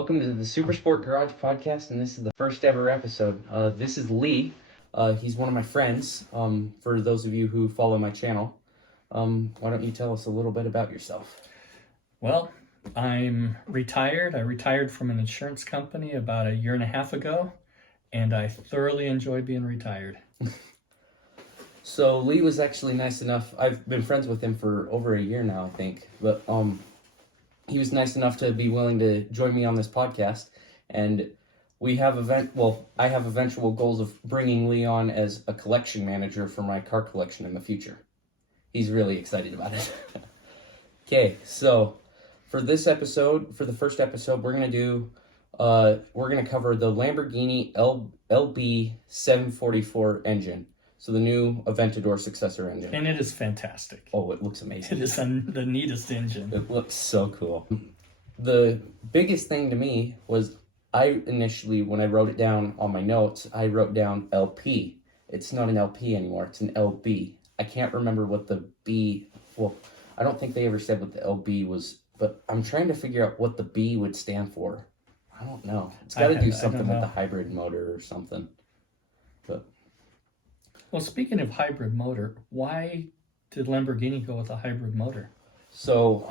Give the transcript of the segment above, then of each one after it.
Welcome to the Super Sport Garage Podcast, and this is the first ever episode. This is Lee. He's one of my friends, for those of you who follow my channel. Why don't you tell us a little bit about yourself? Well, I'm retired. I retired from an insurance company about a year and a half ago, and I thoroughly enjoy being retired. So Lee was actually nice enough. I've been friends with him for over a year now, I think. But he was nice enough to be willing to join me on this podcast, and we have I have eventual goals of bringing Lee on as a collection manager for my car collection in the future. He's really excited about it. Okay, so for this episode, for the first episode, we're gonna cover the Lamborghini LB744 engine. So the new Aventador successor engine. And it is fantastic. Oh, it looks amazing. It is the neatest engine. It looks so cool. The biggest thing to me was when I wrote it down on my notes, I wrote down LP. It's not an LP anymore, it's an LB. I can't remember what the B, I don't think they ever said what the LB was, but I'm trying to figure out what the B would stand for. I don't know. It's got to do something with the hybrid motor or something. But well, speaking of hybrid motor, why did Lamborghini go with a hybrid motor? So,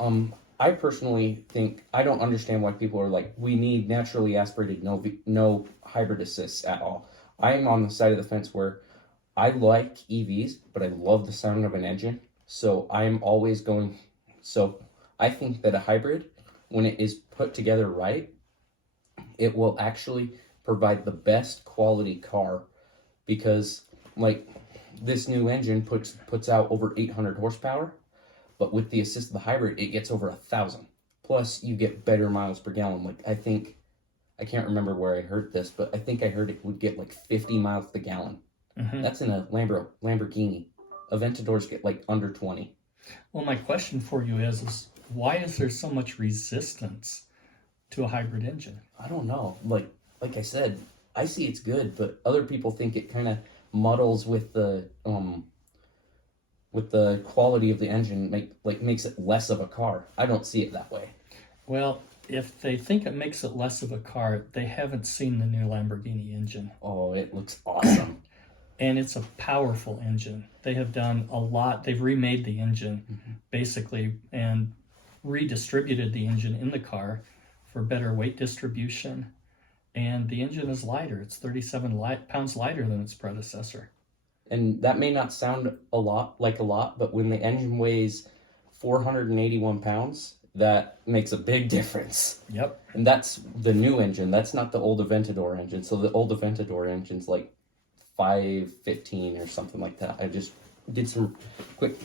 I personally think, I don't understand why people are like, we need naturally aspirated, no hybrid assists at all. I am on the side of the fence where I like EVs, but I love the sound of an engine. So I think that a hybrid, when it is put together right, it will actually provide the best quality car, because like this new engine puts out over 800 horsepower, but with the assist of the hybrid, it gets over 1,000. Plus, you get better miles per gallon. Like I can't remember where I heard this, but I think I heard it would get like 50 miles per gallon. Mm-hmm. That's in a Lamborghini. Aventadors get like under 20. Well, my question for you is why is there so much resistance to a hybrid engine? I don't know. Like I said, I see it's good, but other people think it kind of muddles with the quality of the engine, makes it less of a car. I don't see it that way. Well, if they think it makes it less of a car, they haven't seen the new Lamborghini engine. Oh, it looks awesome. And it's a powerful engine. They have done a lot. They've remade the engine, basically, and redistributed the engine in the car for better weight distribution. And the engine is lighter. It's 37 pounds lighter than its predecessor. And that may not sound a lot, but when the engine weighs 481 pounds, that makes a big difference. Yep. And that's the new engine. That's not the old Aventador engine. So the old Aventador engine's like 515 or something like that. I just did some quick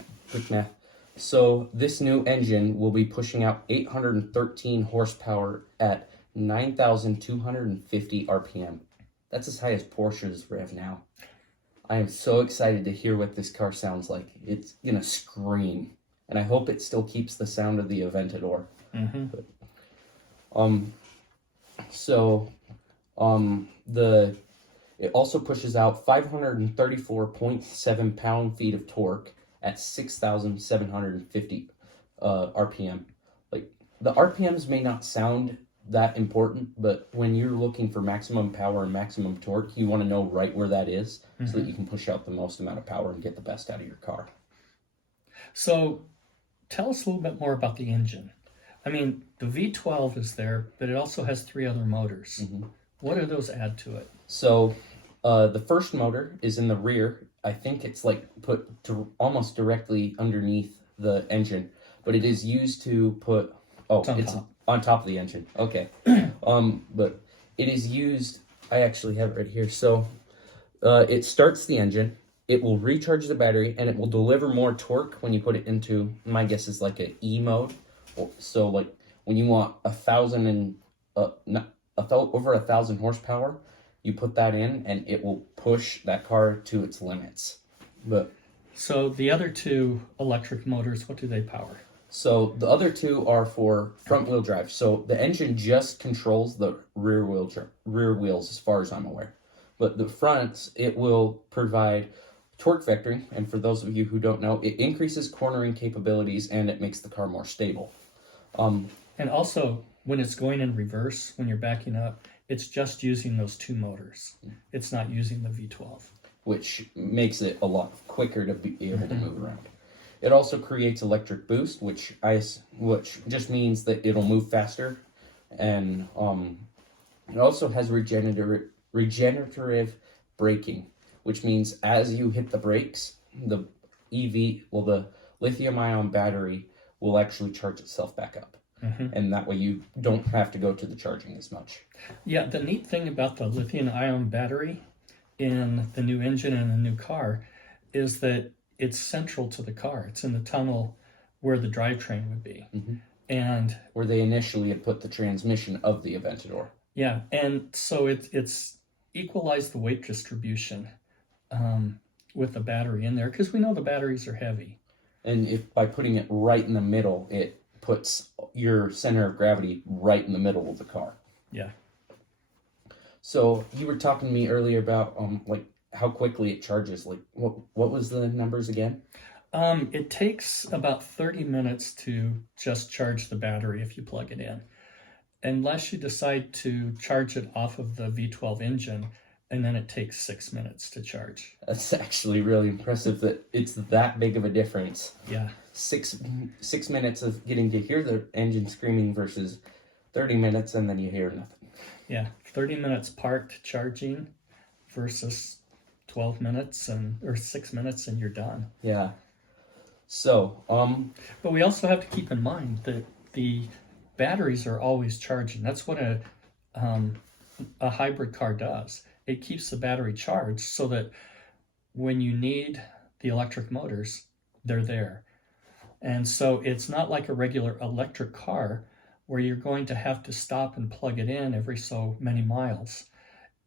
math. So this new engine will be pushing out 813 horsepower at 9,250 RPM. That's as high as Porsches rev now. I am so excited to hear what this car sounds like. It's gonna scream, and I hope it still keeps the sound of the Aventador. Mm-hmm. It also pushes out 534.7 pound-feet of torque at 6,750 RPM. Like, the RPMs may not sound that important, but when you're looking for maximum power and maximum torque, you want to know right where that is, so that you can push out the most amount of power and get the best out of your car. So tell us a little bit more about the engine. I mean, the V12 is there, but it also has 3 other motors. Mm-hmm. What do those add to it? So the first motor is in the rear. I think it's like put almost directly underneath the engine, but it is used to put on top of the engine. Okay. But it is used, I actually have it right here. So it starts the engine, it will recharge the battery, and it will deliver more torque when you put it into, my guess is like an E mode. So like when you want over 1,000 horsepower, you put that in and it will push that car to its limits. So the other 2 electric motors, what do they power? So the other 2 are for front wheel drive. So the engine just controls the rear wheels as far as I'm aware. But the fronts, it will provide torque vectoring. And for those of you who don't know, it increases cornering capabilities and it makes the car more stable. And also when it's going in reverse, when you're backing up, it's just using those two motors. It's not using the V12. Which makes it a lot quicker to be able to move around. It also creates electric boost, which just means that it'll move faster, and it also has regenerative braking, which means as you hit the brakes, the the lithium-ion battery will actually charge itself back up. And that way you don't have to go to the charging as much. Yeah, the neat thing about the lithium-ion battery in the new engine and the new car is that it's central to the car. It's in the tunnel where the drivetrain would be. And where they initially had put the transmission of the Aventador. Yeah, and so it's equalized the weight distribution with the battery in there, because we know the batteries are heavy. And by putting it right in the middle, it puts your center of gravity right in the middle of the car. Yeah. So you were talking to me earlier about like how quickly it charges. Like what was the numbers again? It takes about 30 minutes to just charge the battery if you plug it in, unless you decide to charge it off of the V12 engine, and then it takes 6 minutes to charge. That's actually really impressive that it's that big of a difference. Yeah. 6 minutes of getting to hear the engine screaming versus 30 minutes and then you hear nothing. Yeah, 30 minutes parked charging versus 12 minutes or 6 minutes and you're done. Yeah. So, but we also have to keep in mind that the batteries are always charging. That's what a hybrid car does. It keeps the battery charged so that when you need the electric motors, they're there. And so it's not like a regular electric car where you're going to have to stop and plug it in every so many miles.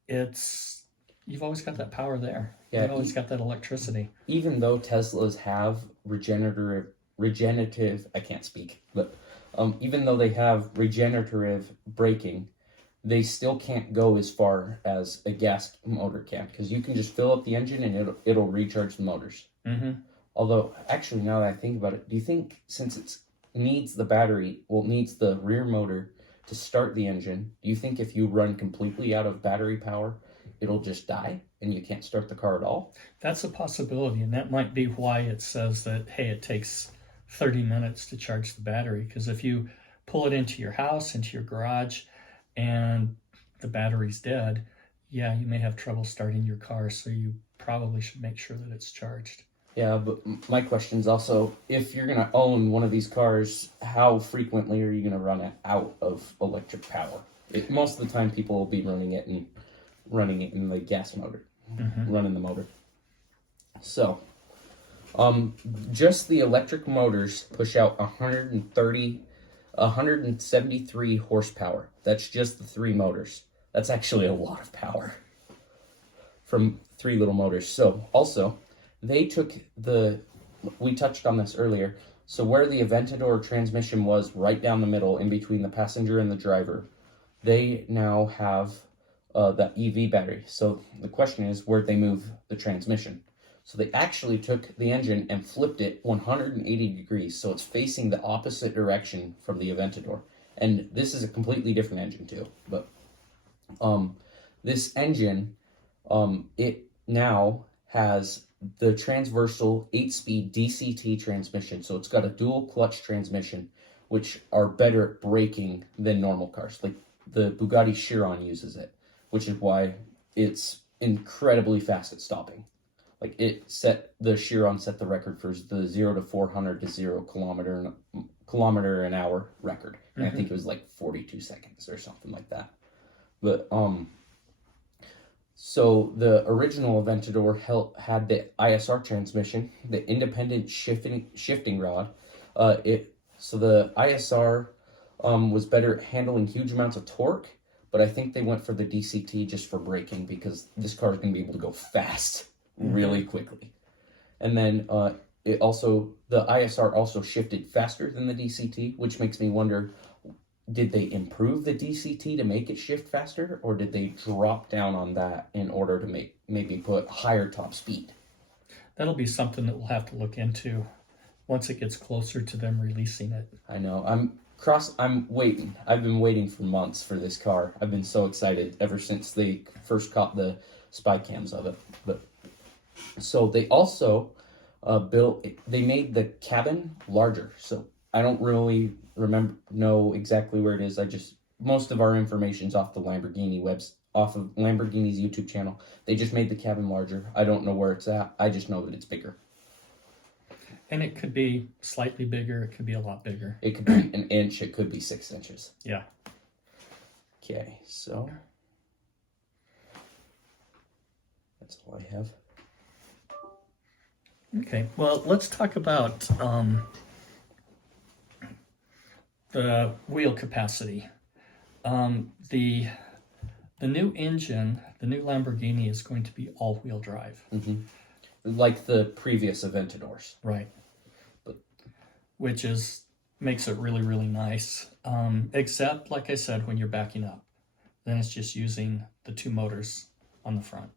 You've always got that power there. Yeah, you've always got that electricity. Even though Teslas have regenerative, I can't speak, but even though they have regenerative braking, they still can't go as far as a gas motor can, because you can just fill up the engine and it'll recharge the motors. Although, actually, now that I think about it, do you think since it needs the battery, needs the rear motor to start the engine, do you think if you run completely out of battery power, it'll just die and you can't start the car at all? That's a possibility, and that might be why it says that, hey, it takes 30 minutes to charge the battery, because if you pull it into your house, into your garage, and the battery's dead, yeah, you may have trouble starting your car, so you probably should make sure that it's charged. Yeah, but my question is also, if you're going to own one of these cars, how frequently are you going to run it out of electric power? Most of the time, people will be running it in the gas motor, running the motor. So, just the electric motors push out 173 horsepower. That's just the 3 motors. That's actually a lot of power from 3 little motors. So, also, they took we touched on this earlier, so where the Aventador transmission was right down the middle in between the passenger and the driver, they now have that EV battery. So the question is, where'd they move the transmission? So they actually took the engine and flipped it 180 degrees, so it's facing the opposite direction from the Aventador. And this is a completely different engine too. But this engine, it now has the transversal 8-speed DCT transmission. So it's got a dual clutch transmission, which are better at braking than normal cars. Like the Bugatti Chiron uses it, which is why it's incredibly fast at stopping. Like the Chiron set the record for the 0 to 400 to 0 kilometer an hour record. And I think it was like 42 seconds or something like that. But so the original Aventador had the ISR transmission, the independent shifting rod. So the ISR was better at handling huge amounts of torque, but I think they went for the DCT just for braking, because this car is going to be able to go fast really quickly. And then the ISR also shifted faster than the DCT, which makes me wonder, did they improve the DCT to make it shift faster, or did they drop down on that in order to maybe put higher top speed? That'll be something that we'll have to look into once it gets closer to them releasing it. I know. I'm waiting. I've been waiting for months for this car. I've been so excited ever since they first caught the spy cams of it. But so they also they made the cabin larger. So I don't really know exactly where it is. Most of our information's off the Lamborghini off of Lamborghini's YouTube channel. They just made the cabin larger. I don't know where it's at. I just know that it's bigger. And it could be slightly bigger. It could be a lot bigger. It could be an inch. It could be 6 inches. Yeah. Okay, so that's all I have. Okay, well, let's talk about the wheel capacity. The new engine, the new Lamborghini, is going to be all-wheel drive. Mm-hmm. Like the previous Aventadors. Right. But which makes it really, really nice. Except, like I said, when you're backing up. Then it's just using the 2 motors on the front.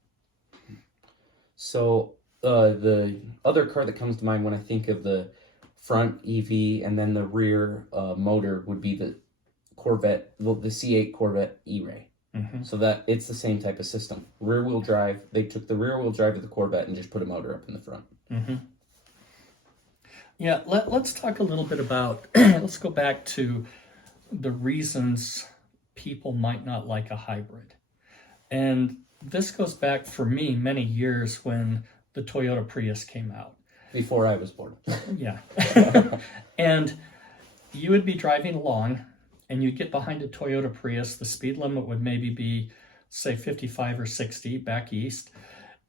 So the other car that comes to mind when I think of the front EV and then the rear motor would be the Corvette, the C8 Corvette E-Ray. Mm-hmm. So that it's the same type of system. Rear wheel drive. They took the rear wheel drive of the Corvette and just put a motor up in the front. Mm-hmm. Yeah, let's talk a little bit about, let's go back to the reasons people might not like a hybrid. And this goes back for me many years when the Toyota Prius came out. Before I was born. Yeah. And you would be driving along and you'd get behind a Toyota Prius. The speed limit would maybe be, say, 55 or 60 back east.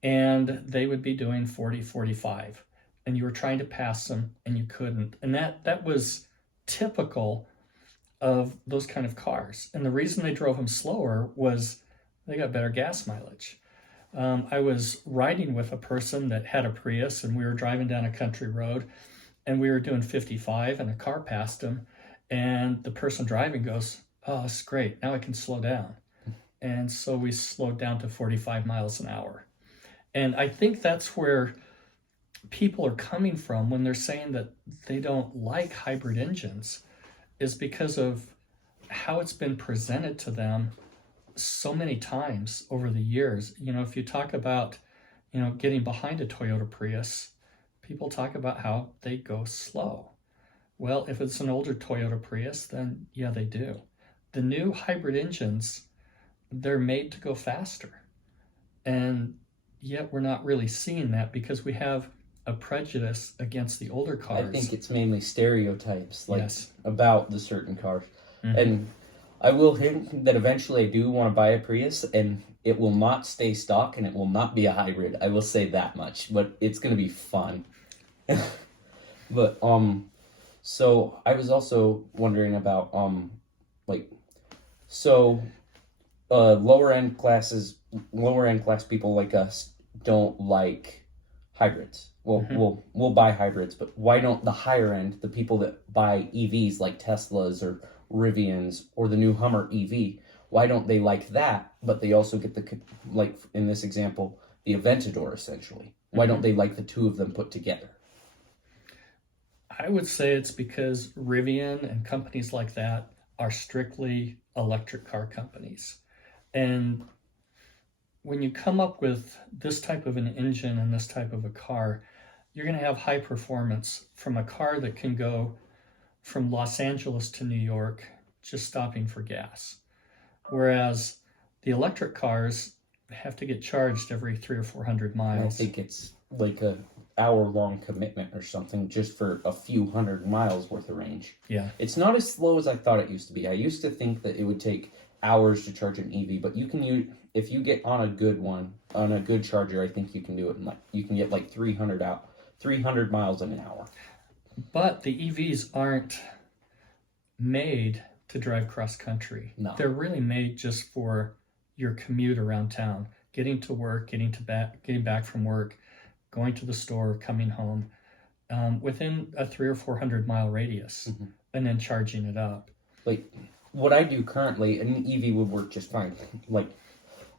And they would be doing 40, 45. And you were trying to pass them and you couldn't. And that was typical of those kind of cars. And the reason they drove them slower was they got better gas mileage. I was riding with a person that had a Prius and we were driving down a country road and we were doing 55 and a car passed him. And the person driving goes, "Oh, it's great. Now I can slow down." And so we slowed down to 45 miles an hour. And I think that's where people are coming from when they're saying that they don't like hybrid engines, is because of how it's been presented to them so many times over the years. You know, if you talk about, getting behind a Toyota Prius, people talk about how they go slow. Well, if it's an older Toyota Prius, then yeah, they do. The new hybrid engines, they're made to go faster. And yet we're not really seeing that because we have a prejudice against the older cars. I think it's mainly stereotypes, Yes. about the certain cars. Mm-hmm. And I will hint that eventually I do want to buy a Prius, and it will not stay stock, and it will not be a hybrid. I will say that much, but it's going to be fun. But, so I was also wondering about, lower end class people like us don't like hybrids. Well, Mm-hmm. we'll buy hybrids, but why don't the higher end, the people that buy EVs like Teslas or Rivians or the new Hummer EV, why don't they like that, but they also get like in this example, the Aventador essentially? Why don't they like the two of them put together? I would say it's because Rivian and companies like that are strictly electric car companies. And when you come up with this type of an engine and this type of a car, you're going to have high performance from a car that can go from Los Angeles to New York just stopping for gas. Whereas the electric cars have to get charged every 300 or 400 miles. I think it's like a hour-long commitment or something just for a few hundred miles worth of range. Yeah. It's not as slow as I thought it used to be. I used to think that it would take hours to charge an EV, but you can use, if you get on a good charger, I think you can do it in you can get like 300 miles in an hour. But the EVs aren't made to drive cross country. No. They're really made just for your commute around town, getting to work, getting back from work, going to the store, coming home, within a 300 or 400 mile radius, and then charging it up. Like what I do currently, an EV would work just fine. Like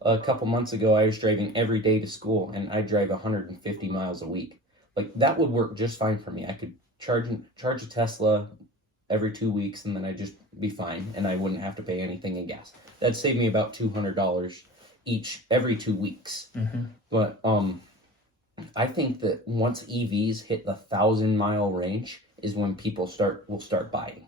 a couple months ago, I was driving every day to school, and I drive 150 miles a week. Like that would work just fine for me. I could charge a Tesla every 2 weeks, and then I'd just be fine, and I wouldn't have to pay anything in gas. That'd save me about $200 each every 2 weeks. Mm-hmm. But I think that once EVs hit the 1,000-mile range is when people will start buying,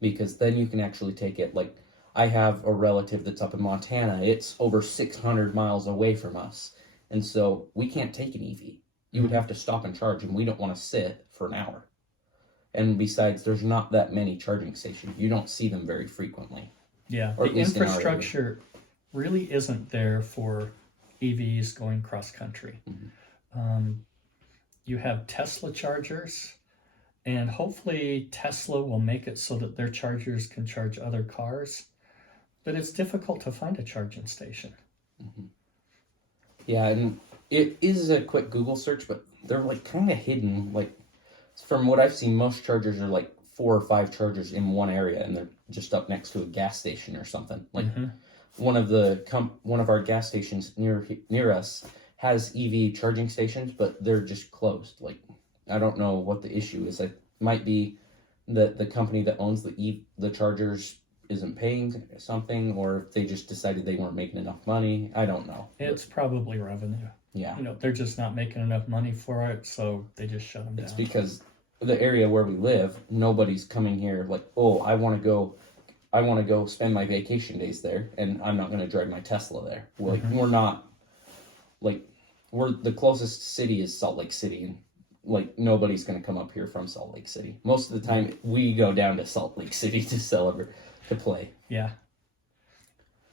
because then you can actually take it. Like, I have a relative that's up in Montana. It's over 600 miles away from us, and so we can't take an EV. You would have to stop and charge, and we don't want to sit for an hour. And besides, there's not that many charging stations. You don't see them very frequently. Yeah, the infrastructure really isn't there for EVs going cross country. You have Tesla chargers, and hopefully Tesla will make it so that their chargers can charge other cars, but it's difficult to find a charging station. Yeah, and it is a quick Google search, but they're like kind of hidden. Like, from what I've seen, most chargers are like 4 or 5 chargers in one area, and they're just up next to a gas station or something. Like, one of our gas stations near us has EV charging stations, but they're just closed. Like, I don't know what the issue is. It might be that the company that owns the chargers isn't paying something, or if they just decided they weren't making enough money. I don't know. It's probably revenue. Yeah. They're just not making enough money for it, so they just shut them down. It's because the area where we live, nobody's coming here like, oh, I want to go spend my vacation days there, and I'm not going to drive my Tesla there. Like, we're not, like, the closest city is Salt Lake City, and like, nobody's going to come up here from Salt Lake City. Most of the time, we go down to Salt Lake City to play. Yeah.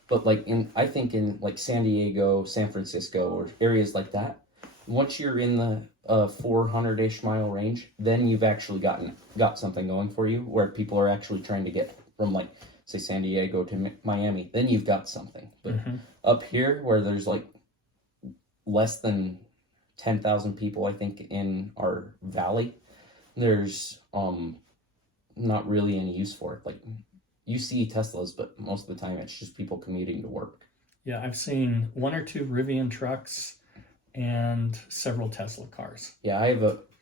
But like, I think in like San Diego, San Francisco, or areas like that, once you're in the 400-ish mile range, then you've actually got something going for you, where people are actually trying to get from, like, say, San Diego to Miami. Then you've got something. But up here, where there's like less than 10,000 people, I think, in our valley, there's not really any use for it. Like, you see Teslas, but most of the time it's just people commuting to work. Yeah, I've seen 1 or 2 Rivian trucks and several Tesla cars. Yeah,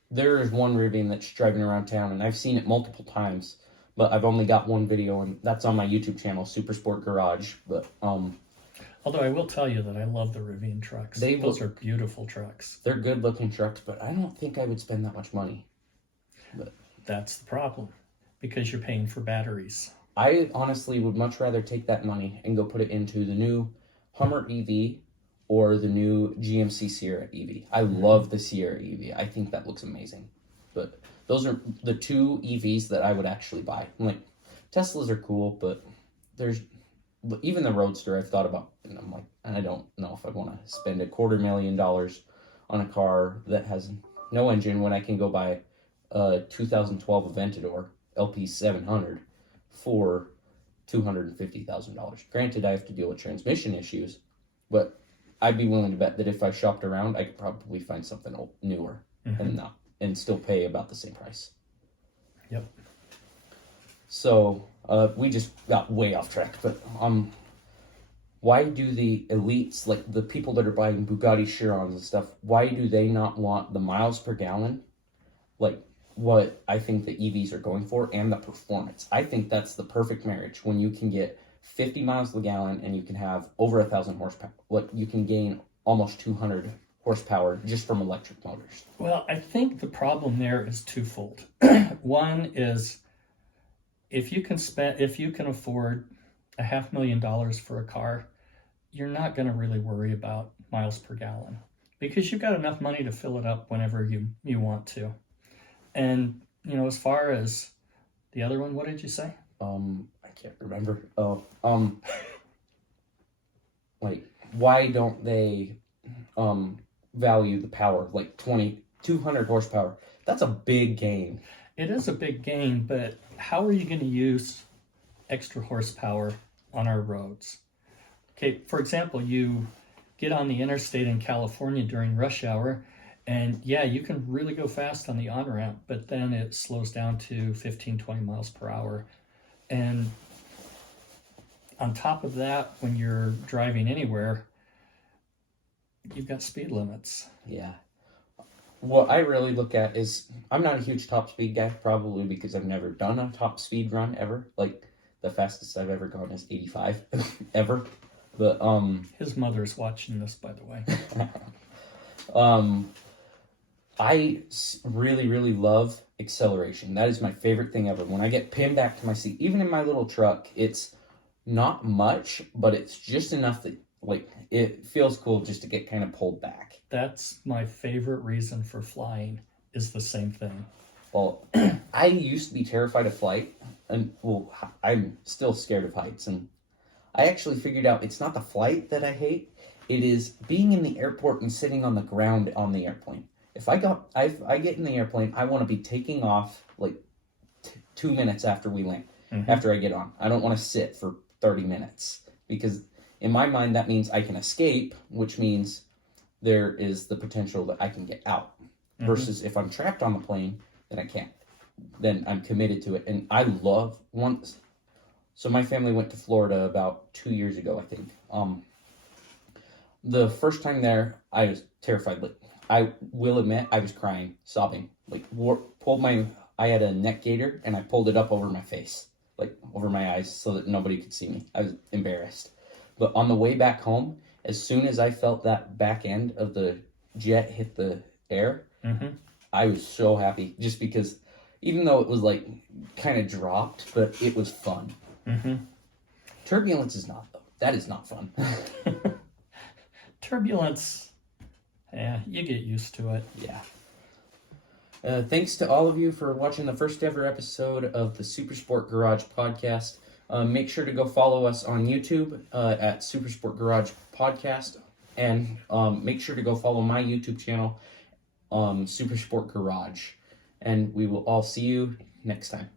there is one Rivian that's driving around town, and I've seen it multiple times, but I've only got one video, and that's on my YouTube channel, Super Sport Garage. But although I will tell you that I love the Rivian trucks. Those are beautiful trucks. They're good looking trucks, but I don't think I would spend that much money. But that's the problem, because you're paying for batteries. I honestly would much rather take that money and go put it into the new Hummer EV or the new GMC Sierra EV. I love the Sierra EV. I think that looks amazing. But those are the 2 EVs that I would actually buy. Like, Teslas are cool, but even the Roadster I've thought about, and I'm like, I don't know if I want to spend $250,000 on a car that has no engine when I can go buy a 2012 Aventador LP700 for $250,000. Granted, I have to deal with transmission issues, but I'd be willing to bet that if I shopped around, I could probably find something newer and still pay about the same price. Yep. So we just got way off track, but why do the elites, like the people that are buying Bugatti Chirons and stuff, why do they not want the miles per gallon, like what I think the EVs are going for, and the performance? I think that's the perfect marriage, when you can get 50 miles per gallon and you can have over 1,000 horsepower. Like, you can gain almost 200 horsepower just from electric motors. Well, I think the problem there is twofold. One is, if you can afford $500,000 for a car, you're not going to really worry about miles per gallon, because you've got enough money to fill it up whenever you want to. And, as far as the other one, what did you say? I can't remember. Like, why don't they value the power, like 200 horsepower? That's a big gain. It is a big gain, but how are you going to use extra horsepower on our roads? Okay, for example, you get on the interstate in California during rush hour, and yeah, you can really go fast on the on-ramp, but then it slows down to 15, 20 miles per hour. And on top of that, when you're driving anywhere, you've got speed limits. Yeah. what I really look at is I'm not a huge top speed guy, probably because I've never done a top speed run ever. Like the fastest I've ever gone is 85 ever. But his mother's watching this, by the way. Really, really love acceleration. That is my favorite thing ever. When I get pinned back to my seat, even in my little truck, it's not much, but it's just enough that like it feels cool just to get kind of pulled back. That's my favorite reason for flying, is the same thing. Well, I used to be terrified of flight, and well, I'm still scared of heights, and I actually figured out it's not the flight that I hate, it is being in the airport and sitting on the ground on the airplane. If I get in the airplane, I want to be taking off like 2 minutes after we land, after I get on. I don't want to sit for 30 minutes because in my mind that means I can escape, which means there is the potential that I can get out. Versus if I'm trapped on the plane, then I can't. Then I'm committed to it. And I love once. So my family went to Florida about 2 years ago, I think. The first time there, I was terrified. Like, I will admit, I was crying, sobbing. Like, I had a neck gaiter, and I pulled it up over my face, like over my eyes, so that nobody could see me. I was embarrassed. But on the way back home, as soon as I felt that back end of the jet hit the air, I was so happy. Just because, even though it was like kind of dropped, but it was fun. Turbulence is not, though. That is not fun. Turbulence, yeah, you get used to it. Yeah. Thanks to all of you for watching the first ever episode of the Supersport Garage podcast. Make sure to go follow us on YouTube at Supersport Garage Podcast. And make sure to go follow my YouTube channel, Supersport Garage. And we will all see you next time.